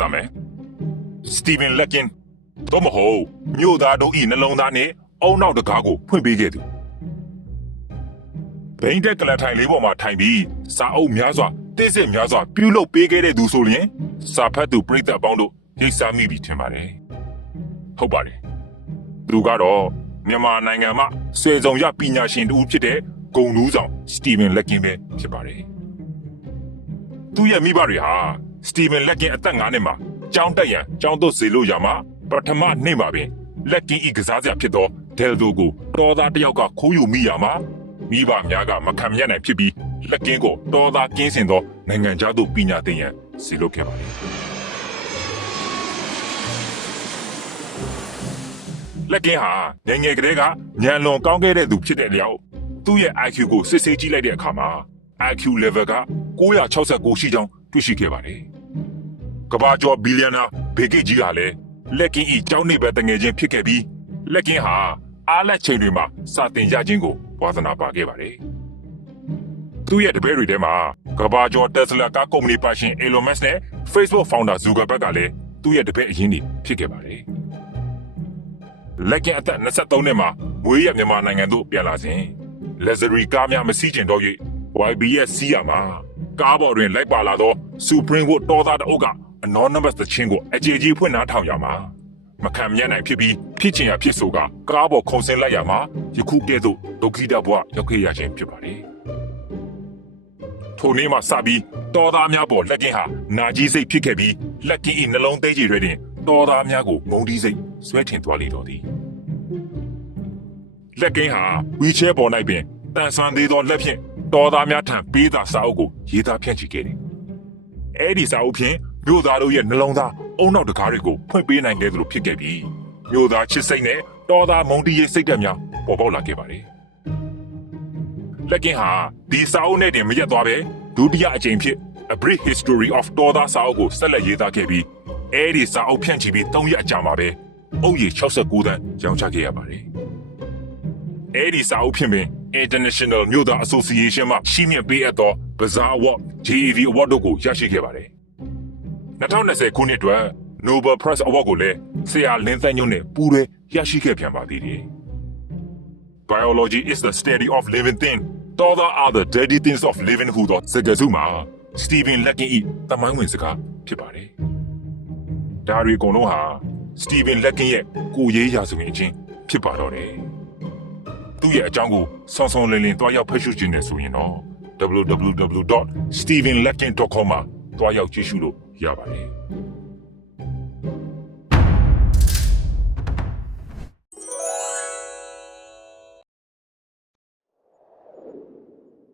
စမယ်စတီဗင်လက်ကင်တော့မဟုတ်မြို့သားတို့ဤနှလုံးသားနဲ့အုံနောက်တကားကိုဖွင့်ပေးခဲ့သူဘိန်းတက်ကလထိုင်လေးပေါ်မှာထိုင်ပြီးစာအုပ်များစွာတင်းစစ်များစွာပြုလုပ်ပေးခဲ့တဲ့သူဆိုရင်စာဖတ်သူပြိသက်အပေါင်းတို့ရိပ်စားမိပြီထင်ပါတယ်ဟုတ်ပါတယ်သူကတော့မြန်မာနိုင်ငံမှာဆွေစုံရပညာရှင်တူဖြစ်တဲ့ဂုံလူးဆောင်စတီဗင်လက်ကင်ပဲဖြစ်ပါတယ်သူရဲ့မိဘတွေဟာ စတီဗင်လက်ကင်အသက်9နှစ်မှာကျောင်းတက်ရန်ကျောင်းသွတ်စေလို့ရမှာပထမနေ့မှာပင်လက်ကင်ဤကစားစရာဖြစ်သောဒဲလ်ဒိုကိုတော်သားတစ်ယောက်ကခိုးယူမိရမှာမိဘများကမခံမရနိုင်ဖြစ်ပြီးလက်ကင်ကိုတော်သားကင်းစင်သောနိုင်ငံခြားသို့ပညာသင်ရန်စီလုပ်ခဲ့ပါတယ်လက်ကင်ဟာငယ်ငယ်ကလေးကညံလွန်ကောင်းခဲ့တဲ့သူဖြစ်တဲ့လျောက်သူ့ရဲ့ IQ ကိုစစ်ဆေးကြည့်လိုက်တဲ့အခါမှာ IQ level က969ရှိကြောင်း တွေ့ရှိခဲ့ပါတယ်။ကဘာကျော်ဘီလီယံနာဘေကိကြီးကလည်းလက်ကင်းဤကျောင်းနေပဲတငယ်ချင်းဖြစ်ခဲ့ပြီးလက်ကင်းဟာအားလက်ချိန်တွေမှာစာတင်ရခြင်းကိုဝါသနာပါခဲ့ပါတယ်။သူ့ရဲ့တပည့်တွေထဲမှာကဘာကျော်တက်စလာကားကုမ္ပဏီပါရှင် Elon Musk နဲ့ Facebook founder Zuckerberg ကလည်းသူ့ရဲ့တပည့်အရင်းတွေဖြစ်ခဲ့ပါတယ်။လက်ကင်အသက်23နှစ်မှာမွေးရမြန်မာနိုင်ငံသို့ပြန်လာစဉ်လက်ဇရီကားများမစီးကျင်တော့၍ YBS စီးရမှာ ကားပေါ်တွင်လိုက်ပါလာသော Supreme Wood တော်သားတအုပ်က Anonymous သချင်းကိုအကြေကြီးဖွင့်နှားထောင်ရမှာမခံမရနိုင်ဖြစ်ပြီးဖြစ်ချင်ရဖြစ်ဆိုကကားပေါ်ခုန်ဆင်းလိုက်ရမှာယခုကဲ့သို့ဒုက္ခိတဘဝရောက်ခဲ့ရခြင်းဖြစ်ပါတယ်ထိုနေ့မှစပြီးတော်သားများပေါ်လက်ကင်ဟာနာကြီးစိတ်ဖြစ်ခဲ့ပြီးလက်ကင်၏နှလုံးသေးကြီးတွေတွင်တော်သားများကိုမုန်းတီးစိတ်ဆွဲထင်သွားလေတော့သည်လက်ကင်းဟာဝီချဲပေါ်၌ပင်တန်ဆွမ်းသေးသောလက်ဖြင့် တော်သားများထံပေးသာစာအုပ်ကိုရေးသားဖြန့်ချီခဲ့တယ်။အဲ့ဒီစာအုပ်ဖြင့်မြို့သားတို့ရဲ့နှလုံးသားအုံနောက်တကားတွေကိုဖွင့်ပေးနိုင်ခဲ့သလိုဖြစ်ခဲ့ပြီးမြို့သားချစ်စိတ်နဲ့တော်သားမုံတီးရေးစိတ်ဓာတ်များပေါ်ပေါက်လာခဲ့ပါတယ်။လက်ကင်းဟာဒီစာအုပ်နဲ့တင်မရက်သွားပဲဒုတိယအကြိမ်ဖြစ် A Brief History of တော်သားစာအုပ်ကိုဆက်လက်ရေးသားခဲ့ပြီးအဲ့ဒီစာအုပ်ဖြန့်ချီပြီး၃ရက်အကြာမှာပဲအုပ်ရည်69တန်းရောင်းချခဲ့ရပါတယ်။အဲ့ဒီစာအုပ်ဖြင့်ပင် International မြို့သား Association မှရှင်းမြပေးအပ်သော Bazaar Award JAV Award တို့ကိုရရှိခဲ့ပါတယ်။2020ခုနှစ်အတွက် Nobel Prize Award ကိုလည်းဆရာလင်းသန်းညွန့်နဲ့ပူးတွဲရရှိခဲ့ပြန်ပါသေးတယ်။ Biology is the study of living things. Other are the deadly things of living ဟူသောစကားစုမှာ Stephen Hawking ၏တမိုင်းဝင်စကားဖြစ်ပါတယ်။ဒါရီအကုန်လုံးဟာ Stephen Hawking ရဲ့ကိုယ်ရေးရာဇဝင်အချင်းဖြစ်ပါတော့တယ်။ သူ့ရဲ့အကြောင်းကိုဆောင်းဆောင်းလင်းလင်းတွားရောက်ဖတ်ရှုခြင်းနဲ့ဆိုရင်တော့ www.stephenleckin.com မှာတွားရောက်ကြည့်ရှုလို့ရပါတယ်